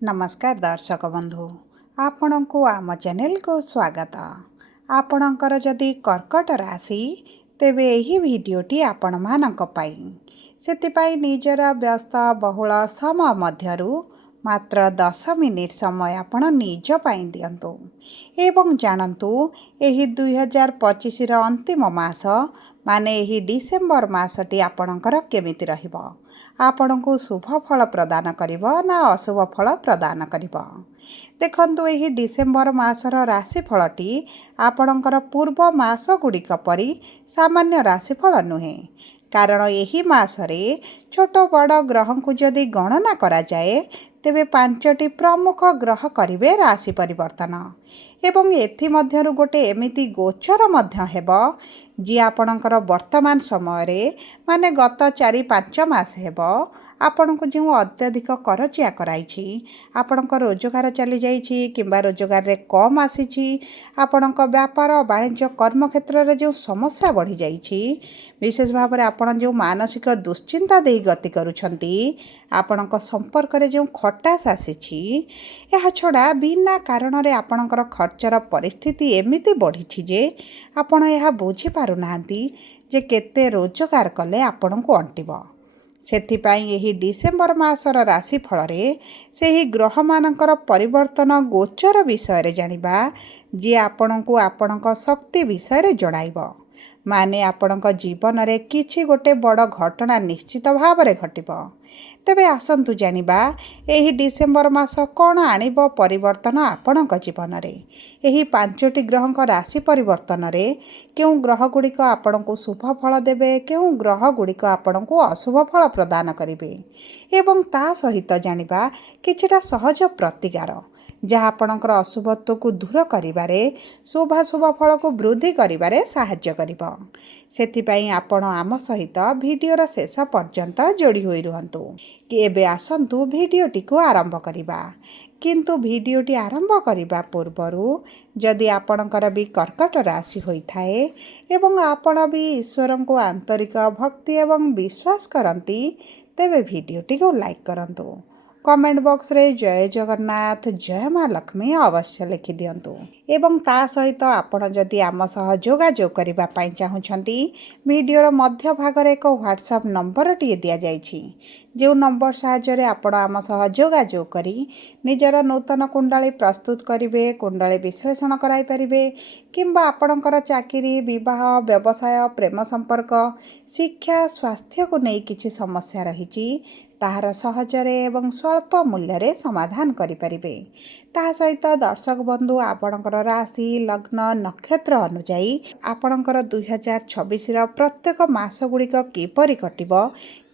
नमस्कार दर्शक बंधु आपण को आम चैनल को स्वागत। आपणकर जदि कर्कट राशि तेबे एही भिडियोटी आपण मानक पाई सेतिपाई निजर व्यस्त बहुल समय मध्यरु मात्र 10 मिनिट समय आपण निज पाई दियंतु एवं जानतु एही 2025 र अंतिम मास माने एही डिसेम्बर मासटी आपणकर केमिति रहिबो, आपणको शुभ फल प्रदान करिबो ना अशुभ फल प्रदान करिबो। देखंतु एही डिसेम्बर मासर राशिफलटी आपणकर पूर्व मास गुड़िक परि सामान्य राशिफल नुहे, कारण एही मासरे छोट बड़ ग्रह को जदि गणना करा जाए तेबे 5टी प्रमुख ग्रह करिवे राशि परिवर्तन एवं एथि मध्यरु गोटे एमिति गोचर मध्य हेबो जी आपणकर वर्तमान समय रे माने गत 4-5 मास हेबो आपण को जो अत्यधिक करचिया कराइछि, आपणक रोजगार चली जाइछि किंबा रोजगार रे कम आसीछि, आपणक व्यापार वाणिज्य कर्म क्षेत्र रे जो समस्या बढ़ी जाइछि, विशेष भाव में आपण जो मानसिक दुश्चिंता दे गति करूछंती, आपणक संपर्क रे जो खटास आसीछि, यह छड़ा बिना कारण रे आपणकर खर्चर परिस्थिति एमिति बढ़िछि जे आपण यह बुझी पारु नांती जे केते रोजगार कले आपणको अंटिबो। सेथिपाई एही डिसेम्बर मासर राशिफल रे सेही ग्रह मानकर परिवर्तन गोचर विषय रे जानिबा जे आपणको आपणक शक्ति विषय रे जणाइबो, माने आपणक जीवन रे किछि गोटे बड़ घटना निश्चित भाव रे घटिबो। तेबे आसंतु जानिबा एही डिसेम्बर मास कोन आनिबो परिवर्तन आपणक जीवन रे। एही 5टी ग्रहक राशि परिवर्तन रे केउ ग्रह गुड़िक आपणको शुभ फल देबे, केउ ग्रह गुड़िक आपणको अशुभ फल प्रदान करिवे एवं ता सहित जानिबा किछिटा सहज प्रतिकार जहाँ आपणकर अशुभत्व को दूर करिबारे शुभाशुभ फल को वृद्धि करिबारे साहाय्य करिबो। सेथिपाई आपण आम सहित भिडियोर शेष पर्यंत जोड़ी होई रुहंतु कि एबे आसंतु भिडियोटी को आरंभ करिबा। किंतु भिडियोटी आरंभ करिबा पूर्वरु जदि आपणकर भी कर्कट राशि होई थाए एवं आपण भी ईश्वर को आंतरिक भक्ति एवं विश्वास करंती तेबे भिडियोटी को लाइक करंतु, कमेंट बॉक्स रे जय जगन्नाथ जय माँ लक्ष्मी अवश्य लिखि दियंतु एवं ता सहित आपण जदि आम सह जोगाजोग करिबा पई चाहुछंती वीडियोर मध्य भाग रे एक व्हाट्सएप नंबर टी दिया जाइछि, जो नंबर साहाय्य रे आपण आम सह जोगाजोग करी निजर नूतन कुंडली प्रस्तुत करिवे, कुंडली विश्लेषण कराई परिवे किंबा आपणकर चाकरी विवाह व्यवसाय प्रेम संपर्क शिक्षा स्वास्थ्य को नहीं किछि समस्या रहिछि ताहार सहजरे एवं स्वल्प मूल्य रे समाधान करिपारिबे। ता सहित दर्शक बंधु आपणकर राशि लग्न नक्षत्र अनुजाई आपणकर 2026 र प्रत्येक मास गुड़िक किपरि कटिबो,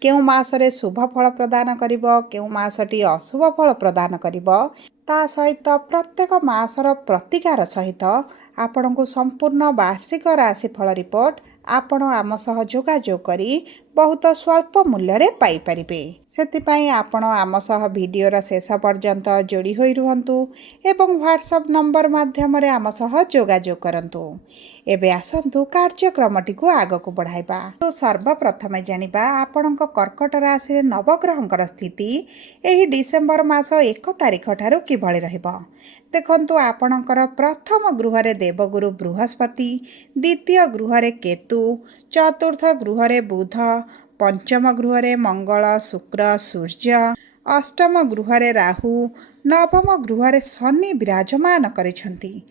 केउ मासरे शुभ फल प्रदान करिबो, केउ मासटी अशुभ फल प्रदान करिबो, ता सहित प्रत्येक मासर प्रतिकार सहित आपणको संपूर्ण वार्षिक राशिफल रिपोर्ट आपण आम सह जोगाजोग करी बहुत स्वल्प मूल्य रे पाई परिबे। सेतिपाई आपण आम सह भिडियोर शेष पर्यंत जोड़ी होई रुहंतु एवं व्हाट्सएप नंबर माध्यम रे आम सह जोगाजोग करंतु। एबे आसंतु कार्यक्रमटी को आग को बढ़ाइबा। तो सर्वप्रथमे जानिबा आपणक कर्कट राशि रे नवग्रहंकर स्थिति एही डिसेम्बर मास 1 तारिख ठारू किभଳି रहइबो। देखंतु आपणकर प्रथम गृह रे देवगुरु बृहस्पति, द्वितीय गृह रे केतु, चतुर्थ गृह रे बुध, पंचम गृह रे मंगल शुक्र सूर्य, अष्टम गृह रे राहु, नवम गृह रे शनि विराजमान करिसंती,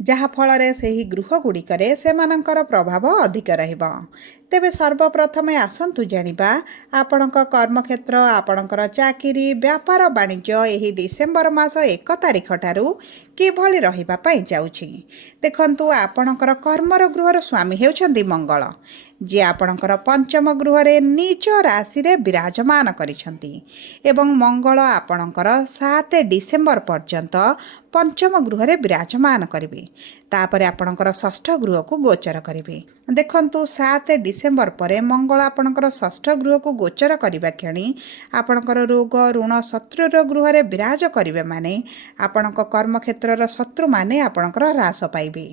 जहा फल रे सेही गृह गुड़िकरे सेमानंकर प्रभाव अधिक रहिबो। तेबे सर्वप्रथमे आसंतु जानिबा आपणक कर्मक्षेत्र आपणकर चाकरी व्यापार वाणिज्य एही डिसेम्बर मास 1 तारिख ठारू किभଳି रहिबा पई जाउछि। देखंतु आपणकर कर्मर गृहर स्वामी हेउछंती मंगल, जे आपणकर पंचम गृह रे नीच राशि रे विराजमान करिसंती एवं मंगल आपणकर 7 डिसेम्बर पर्यंत पंचम गृह रे विराजमान करिवे, तापरे आपणकर षष्ठ गृह को गोचर करिवे। देखंतु 7 डिसेम्बर डिसेम्बर पर मंगल आपणकर षष्ठ गृह को गोचर करने क्षणी आपणकर रोग ऋण शत्रुर गृह में विराज करेंगे माने आपण कर्म क्षेत्र शत्रु माने आपणकर ह्रास पाइबे।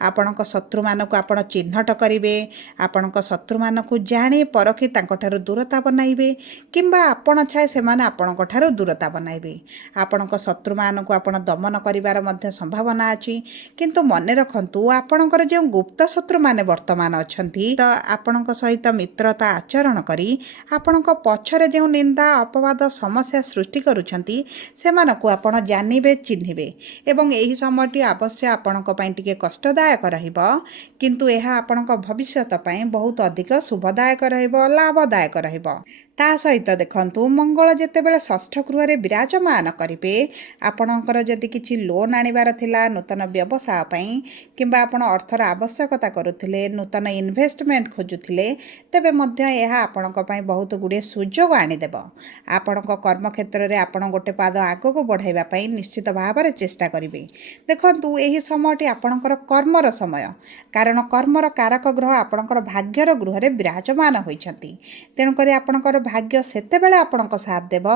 आपण शत्रु मानक आपण चिन्हट करेंगे, आपण शत्रु मानक जाणी परखी तांकठारु दूरता बनाइबे किंबा आपण छाए से आपणठारु दूरता बनाइबे। आपण शत्रु मानक आपण दमन करिवार मध्य संभावना अछि, किंतु मन रखंतु आपणकर जो गुप्त शत्रु माने वर्तमान अछंती तो आपणक सहित मित्रता आचरण करी आपणक पछरे जो निंदा अपवाद समस्या सृष्टि करुछंती सेमानकु आपण जानिबे चिन्हिबे एवं एही समयटी अवश्य आपणक पई टिके कष्टदायक रहिबो, किंतु एहा आपणक भविष्यत पई बहुत अधिक शुभदायक रहिबो, लाभदायक रहिबो। ता सहित देखंतु मंगल जेतेबेले षष्ठ गृह में विराजमान करेंगे आपणकर जदि किछि लोन आनिबार थिला नूतन व्यवसाय पई किंबा आपण अर्थर आवश्यकता करुथिले नूतन इन्वेस्टमेंट खोजुथिले तेबे मध्य यह आपणक पई बहुत गुडे सुजोग आनिदेब। आपणक कर्म क्षेत्र में आपण गोटे पाद आगक बढ़ाइबा पई निश्चित भाव में चेष्टा करिवे। देखंतु एही समयटी आपणकर कर्मर समय, कारण कर्मर कारक ग्रह आपणकर भाग्यर गृह में विराजमान होइछंती। तेणु करी आपणकर भाग्य सेतेबेले आपणक साथ देव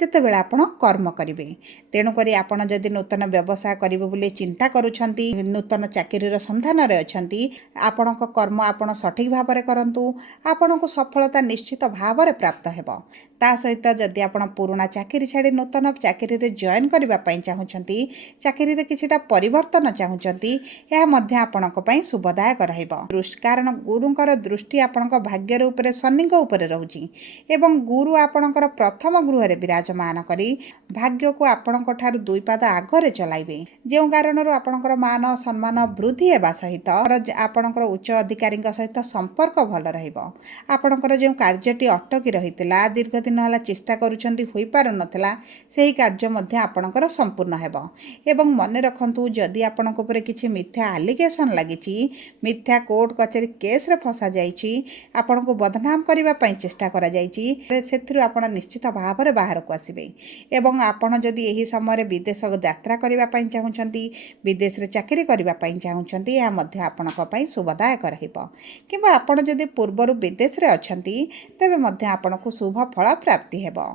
जेतेबेले आपण कर्म करिवे। तेणु करी आपण जदि नूतन व्यवसाय करिवे बोली चिंता करूछंती, नूतन चाकरीर संधान रे अछंती, आपणक कर्म आपण सठिक भाव में करंतु आपणको सफलता निश्चित भाव में प्राप्त हेबो। ता सहित जदि आपण पुराना चाकरी छाड़ी नूतन चाकरी रे जॉइन करबा पई चाहुछंती, चाकरी रे किछिटा परिवर्तन चाहुछंती, यह मध्य आपणक पई शुभदायक रहइबो। कारण गुरुंकर दृष्टि आपणक भाग्यर उपरे शनिक उपरे रहउची एवं गुरु आपणकर प्रथम गृह में विराजमान करी भाग्य को आपणक ठारु दुई पाद आगरे चलाइबे, जो कारण आपणकर मान सम्मान वृद्धि हेबा सहित आपणकर उच्च अधिकारी सहित संपर्क भल रहिबो। आपणकर जो कार्यटी अटकी रहितला दीर्घ दिन हला चेष्टा करूछंती होई पारु नथला सेही कार्य मध्य आपणकर संपूर्ण हेबो। एवं मन रखंतु जदि आपणक उपरे किछि मिथ्या एलिगेशन लागिछि, मिथ्या कोर्ट कचेरी केस रे फसा जाइछि, आपणको बदनाम करिबा पई चेष्टा करा जाइछि, सेथिरु आपण निश्चित भाव में बाहर को आसिबे। एवं आपण जदि एही समय विदेश यात्रा करिबा पई चाहुछंती, विदेश रे चाकरी करिबा पई चाहुछंती, या मध्य आपणक पई शुभदायक रहिबो। किंबा आपण जदि पूर्वरु विदेश रे अछंती तेबे मध्य आपणको शुभ फल प्राप्ति हेबो।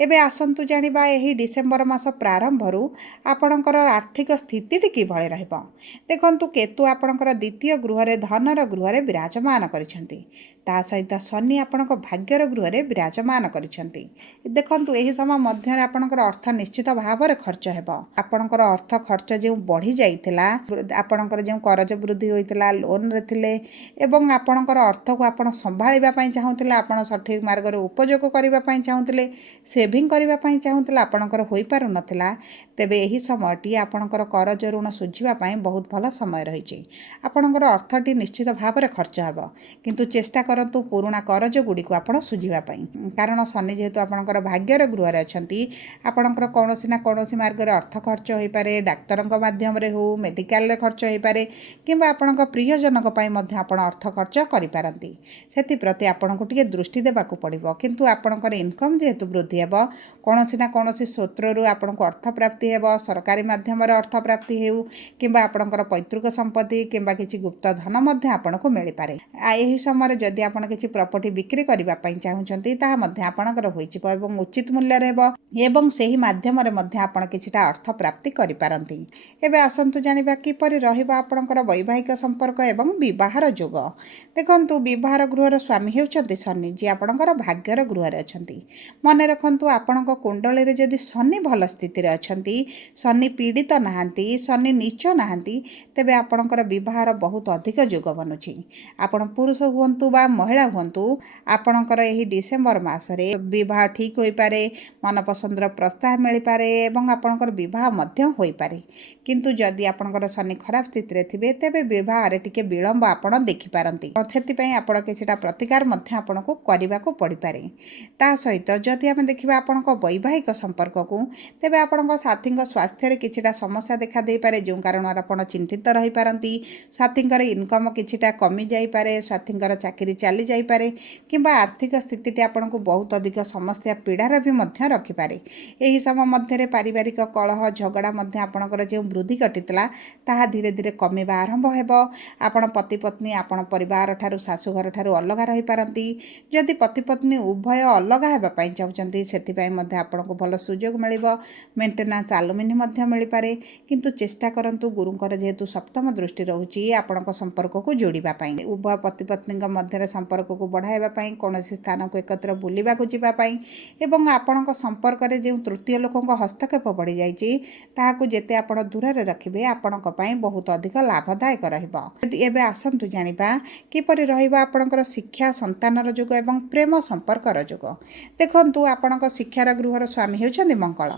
एबे आसंतु जानिबा एही डिसेम्बर मास प्रारंभरु आपणकर आर्थिक स्थिति किभଳି रहइबो। देखंतु केतु आपणकर द्वितीय गृह रे धनर गृह रे विराजमान करिसंती, ता सहित शनि आपणक भाग्यर गृह में विराजमान करिसंती। देखंतु एही समय मध्य आपणकर अर्थ निश्चित भाव में खर्च हेबो। आपणकर अर्थ खर्च जो बढ़ी जाइतिला, आपणकर जो करज वृद्धि होइतिला, लोन रे थिले एवं आपणकर अर्थ को आपण संभाळिबा पई चाहुतिला, आपण सठिक मार्ग रे उपयोग करिबा पई चाहुतिले, सेविंग करिबा पई चाहुतिला, आपणकर होई पारु नथिला, तेबे एही समयटी आपणकर करज ऋण सुझिबा पई बहुत भल समय रहिछि। आपणकर अर्थटी निश्चित भाव में खर्च हेबो, किंतु चेष्टा करंतु पुराना करज गुडी को आपण सुझिबा पई। कारण शनि जेहेतु आपणकर भाग्यर गृह रे अछंती, आपणकर कोनोसी ना कोनोसी मार्ग रे अर्थ खर्च होई पारे, डाक्तरक माध्यम रे हो, मेडिकल रे खर्च होई पारे, किंबा आपणक प्रियजनक पई मध्य आपण अर्थ खर्च करि पारंती। सेति प्रति आपणको टिके दृष्टि देबाकू पड़िबो, किंतु आपणकर इनकम जेहेतु वृद्धि हेबो, कोनोसी ना कोनोसी सूत्ररु आपणको अर्थ प्राप्ति हेबो, सरकारी माध्यम रे अर्थ प्राप्ति हेउ किंबा आपणकर पैतृक संपत्ति किंबा किछि गुप्त धन मध्य आपणको मिलि पारे। एही समय जदि आपण किछि प्रॉपर्टी बिक्री करबा पई चाहुछंती ताहा मध्य आपणकर होइछि एवं उचित मूल्य रहबो एवं सेही माध्यम रे मध्य आपण किछिटा अर्थ प्राप्ति करि पारंती। एबे आसंतु जानिबा किपरि रहबा आपणकर वैवाहिक संपर्क एवं विवाहर जोग। देखंतु विवाहर गृहर स्वामी हेउछंती शनि, जे आपणकर भाग्यर गृह रे अछंती। मन रखंतु आपणक कुंडली रे जदि शनि भल स्थिति रे अछंती, शनि पीड़ित नाहंती, शनि नीच नाहंती, तेबे आपणकर विवाहर बहुत अधिक जोग बनुछि। आपण पुरुष हुंतु बा महिला हुंतु, आपणकर एही डिसेम्बर मासरे विवाह ठीक होई पारे, मन पसंदर प्रस्ताव मिली पारे एवं आपणकर विवाह मध्य होई पारे। किंतु जदि आपणकर शनि खराब स्थिति रे थिबे तेबे विवाह रे टिके विलंब आपण देखि पारंती। सेति पई आपण किछिटा प्रतिकार मध्य आपणको करिबाको पड़ी पारे। ता सहित जदि आम देखा आपण वैवाहिक संपर्क को तेज आपण साथी स्वास्थ्य किछिटा समस्या देखा दे पारे जो कारण आप चिंतित रही पारती साथी इनकम किछिटा कमी जापे साथी चाकरी चली जापे कि आर्थिक स्थिति आपन को बहुत अधिक समस्या पीड़ार भी रखिपारे। यही समय मध्य पारिवारिक कलह झगड़ा आपणकर जो वृद्धि घटीला ताहा धीरे धीरे कमिबा आरंभ हेब। आपण पति पत्नी आपण परिवार ठारू शाशुघर ठारू अलग रही पारती जदि पति पत्नी उभय अलग हेबापी चाहते से आपन को भल सुजोग मिल मेन्टेनान्स आलुमिनी मिल पारे किंतु चेष्टा करंतु गुरुंकर जेहेतु सप्तम दृष्टि रोचे आपण संपर्क को जोड़ापी उभय पति पत्नी मध्य संपर्क को बढ़ावाई कौन स्थान को एकत्र बुलवा जावाई एवं आपण संपर्क में जो तृतीय लोकों हस्तक्षेप बढ़ी जाइए जेते आपण दूर रखिए आपण बहुत अधिक लाभदायक रही। आसतु जाना किपर रपणकर शिक्षा संतानर जुग एवं प्रेम संपर्कर जुग। देखु आपण शिक्षार गृहर स्वामी होती मंगल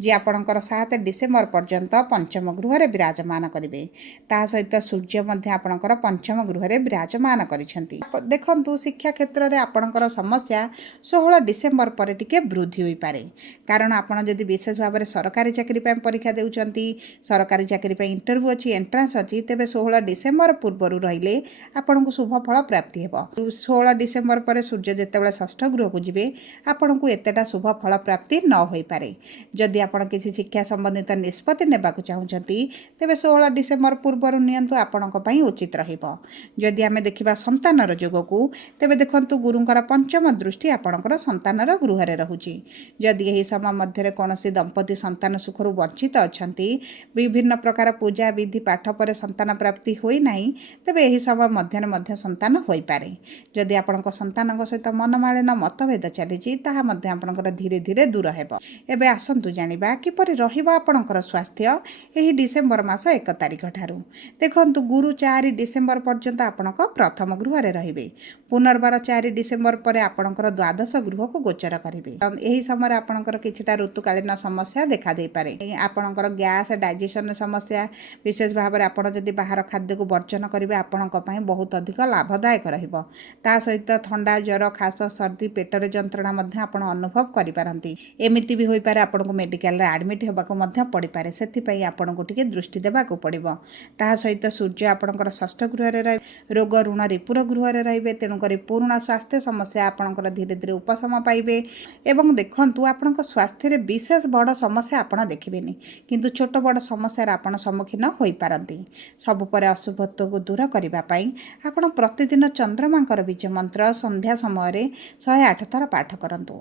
जी आपणकर 7 डिसेम्बर पर्यंत पंचम गृह विराजमान करेंगे ता सहित सूर्य आपणकर पंचम गृह विराजमान करिसेंती। देखु शिक्षा क्षेत्र में आपणकर समस्या 16 डिसेम्बर पर टिके वृद्धि हो पारे कारण आपड़ जदि विशेष भाव में सरकारी चाकरी परीक्षा देउचंती सरकारी चाकरी इंटरव्यू अच्छी एंट्रांस अच्छी तेज 16 डिसेम्बर पूर्वर रहिले आपन को शुभ फल प्राप्ति हेब। 16 डिसेम्बर पर सूर्य जितेबाला षष्ठ गृह को जीवे आपन को एतेटा शुभ फल प्राप्ति न हो पारे। जदि आपन किसी शिक्षा संबंधित निष्पत्ति नेबाकु चाहुचंती तेबे 16 डिसेम्बर पूर्वर नियंतु आपन को पई उचित रहिबो। जदि आमे देखिबा संतानर जोग को तेबे देखंतु गुरुंकर पंचम दृष्टि आपनकर संतानर गृह रे रहुची। जदि यही समय मध्य कौन दंपति संतान सुखरु वंचित अछंती विभिन्न प्रकार पूजा विधि पाठ पर संतान प्राप्ति होई नाही तेबे यही समय मध्य संतान होई पारे। जदि आपनक संतानक सहित मनमालिन मतभेद चली ताहा मध्य आपनकर धीरे धीरे दूर हेब। एबे आसंतु जानिबा किपरि रहिबा आपनकर स्वास्थ्य एही डिसेम्बर मास 1 तारिख ठारू। देखंतु गुरु 4 डिसेम्बर पर्यंत आपनक प्रथम गृह रे रहिबे पुनर्बार 4 डिसेम्बर पर आपनकर द्वादश गृह को गोचर करिवे। एही समय आपनकर किछिटा ऋतुकालीन समस्या देखा दे पारे। आपनकर गैस डाइजेशन समस्या विशेष भाव में आपड़ जदि बाहर खाद्य को वर्जन करेंगे आपण बहुत अधिक लाभदायक रहिबो। ता सहित थंडा ज्वर खास सर्दी पेटर जंत्रणा आपण अनुभव करिपारंती। एमिति भी होई पारे आपण को मेडिकल रे एडमिट होबाको मध्य पड़ी पारे सेथिपई आपण को टिके दृष्टि देबाको पड़िबो। ता सहित सूर्य आपणकर षष्ठ गृह रे रहिबे रोग ऋण रिपुर गृह रे रहिबे तेणु करी पुराना स्वास्थ्य समस्या आपणकर धीरे धीरे उपशम पाइबे। एवं देखंतु आपणक स्वास्थ्य रे विशेष बड़ समस्या आपण देखिबेनी किंतु छोट बड़ समस्या आपण सम्मुखीन होई पारंती। सब पर अशुभत्व को दूर करबा पई आपण प्रतिदिन चंद्रमांकर बीज मंत्र संध्या समय रे 108 थर पाठ करंतु।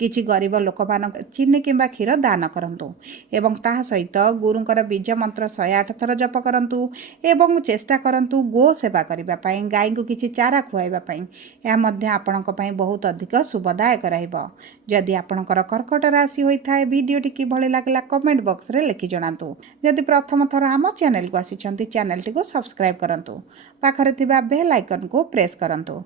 किछि गरीब लोक मान चीनी किंबा क्षीर दान करंतु एवं ताहा सहित गुरुंकर बीज मंत्र 108 थर जप करंतु एवं चेष्टा करंतु गो सेवा करबा पई गाय को किछि चारा खुआइबा पई या मध्य आपणक पई बहुत अधिक शुभदायक रहइबो। जदि आपणकर कर्कट राशि होइथाय वीडियोटी किभଳି लागला कमेंट बॉक्स रे लिखि जणातु। जदि प्रथम थर आम चैनल को आसिछंती चैनल टी को सब्सक्राइब करंतु पाखरे थिबा बेल आइकन को प्रेस करंतु।